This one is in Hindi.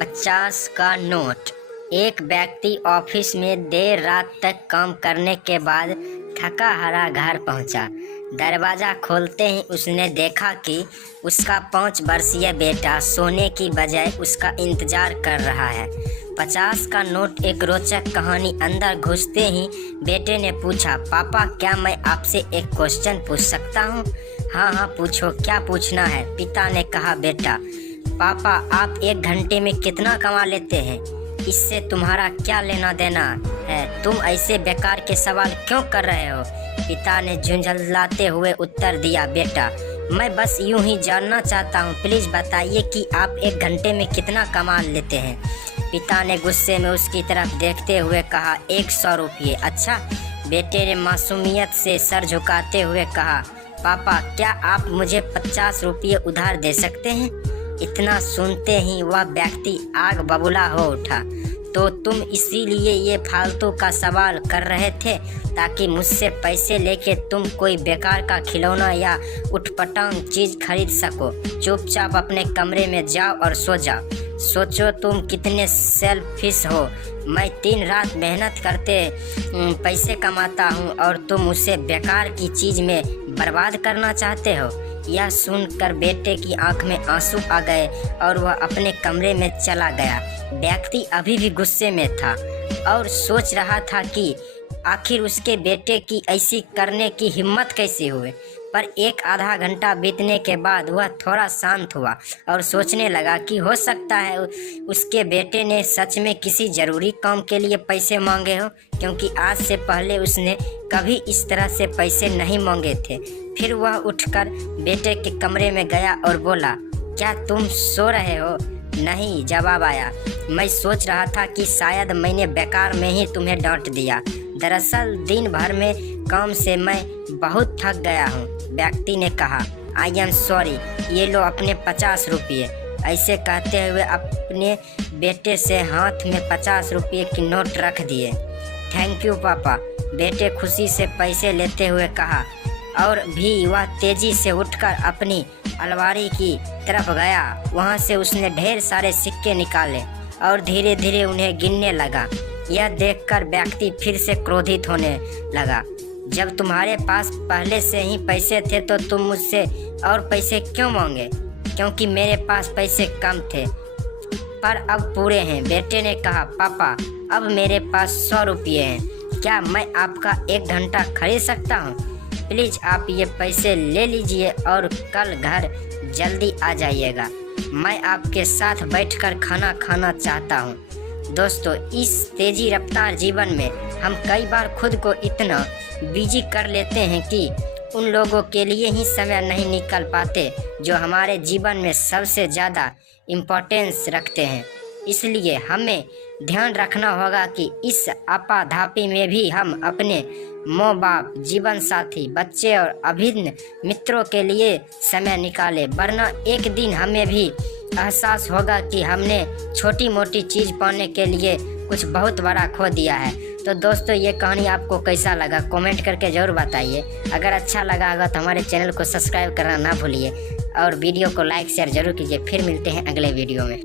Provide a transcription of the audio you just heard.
50 का नोट। एक व्यक्ति ऑफिस में देर रात तक काम करने के बाद थका हारा घर पहुंचा। दरवाज़ा खोलते ही उसने देखा कि उसका 5 वर्षीय बेटा सोने की बजाय उसका इंतज़ार कर रहा है। 50 का नोट एक रोचक कहानी। अंदर घुसते ही बेटे ने पूछा, पापा क्या मैं आपसे एक क्वेश्चन पूछ सकता हूँ? हाँ हाँ पूछो, क्या पूछना है? पिता ने कहा, बेटा पापा आप 1 घंटे में कितना कमा लेते हैं? इससे तुम्हारा क्या लेना देना है? तुम ऐसे बेकार के सवाल क्यों कर रहे हो? पिता ने झुंझलाते हुए उत्तर दिया, बेटा मैं बस यूं ही जानना चाहता हूँ, प्लीज़ बताइए कि आप 1 घंटे में कितना कमा लेते हैं। पिता ने गुस्से में उसकी तरफ देखते हुए कहा, 100 रुपये। अच्छा? बेटे ने मासूमियत से सर झुकाते हुए कहा, पापा क्या आप मुझे 50 रुपये उधार दे सकते हैं? इतना सुनते ही वह व्यक्ति आग बबूला हो उठा। तो तुम इसीलिए ये फालतू का सवाल कर रहे थे ताकि मुझसे पैसे लेके तुम कोई बेकार का खिलौना या उठपटांग चीज़ खरीद सको। चुपचाप अपने कमरे में जाओ और सो जाओ। सोचो तुम कितने सेल्फिश हो। मैं 3 रात मेहनत करते पैसे कमाता हूँ और तुम उसे बेकार की चीज़ में बर्बाद करना चाहते हो। यह सुनकर बेटे की आंख में आंसू आ गए और वह अपने कमरे में चला गया। व्यक्ति अभी भी गुस्से में था और सोच रहा था कि आखिर उसके बेटे की ऐसी करने की हिम्मत कैसे हुई। पर 1-आधा घंटा बीतने के बाद वह थोड़ा शांत हुआ और सोचने लगा कि हो सकता है उसके बेटे ने सच में किसी ज़रूरी काम के लिए पैसे मांगे हो, क्योंकि आज से पहले उसने कभी इस तरह से पैसे नहीं मांगे थे। फिर वह उठकर बेटे के कमरे में गया और बोला, क्या तुम सो रहे हो? नहीं, जवाब आया। मैं सोच रहा था कि शायद मैंने बेकार में ही तुम्हें डांट दिया। दरअसल दिन भर में काम से मैं बहुत थक गया हूँ। व्यक्ति ने कहा, आई एम सॉरी, ये लो अपने 50 रुपये। ऐसे कहते हुए अपने बेटे से हाथ में 50 रुपये की नोट रख दिए। थैंक यू पापा, बेटे खुशी से पैसे लेते हुए कहा। और भी वह तेज़ी से उठकर अपनी अलमारी की तरफ गया। वहाँ से उसने ढेर सारे सिक्के निकाले और धीरे धीरे उन्हें गिनने लगा। यह देखकर व्यक्ति फिर से क्रोधित होने लगा। जब तुम्हारे पास पहले से ही पैसे थे तो तुम मुझसे और पैसे क्यों मांगे? क्योंकि मेरे पास पैसे कम थे पर अब पूरे हैं। बेटे ने कहा, पापा अब मेरे पास 100 रुपये हैं। क्या मैं आपका 1 घंटा खरीद सकता हूँ? प्लीज़ आप ये पैसे ले लीजिए और कल घर जल्दी आ जाइएगा। मैं आपके साथ बैठकर खाना खाना चाहता हूँ। दोस्तों, इस तेज़ी रफ्तार जीवन में हम कई बार खुद को इतना बिजी कर लेते हैं कि उन लोगों के लिए ही समय नहीं निकल पाते जो हमारे जीवन में सबसे ज़्यादा इम्पोर्टेंस रखते हैं। इसलिए हमें ध्यान रखना होगा कि इस आपाधापी में भी हम अपने माँ बाप, जीवन साथी, बच्चे और अभिन्न मित्रों के लिए समय निकालें, वरना एक दिन हमें भी एहसास होगा कि हमने छोटी मोटी चीज़ पाने के लिए कुछ बहुत बड़ा खो दिया है। तो दोस्तों, ये कहानी आपको कैसा लगा कमेंट करके ज़रूर बताइए। अगर अच्छा लगा होगा तो हमारे चैनल को सब्सक्राइब करना ना भूलिए और वीडियो को लाइक शेयर ज़रूर कीजिए। फिर मिलते हैं अगले वीडियो में।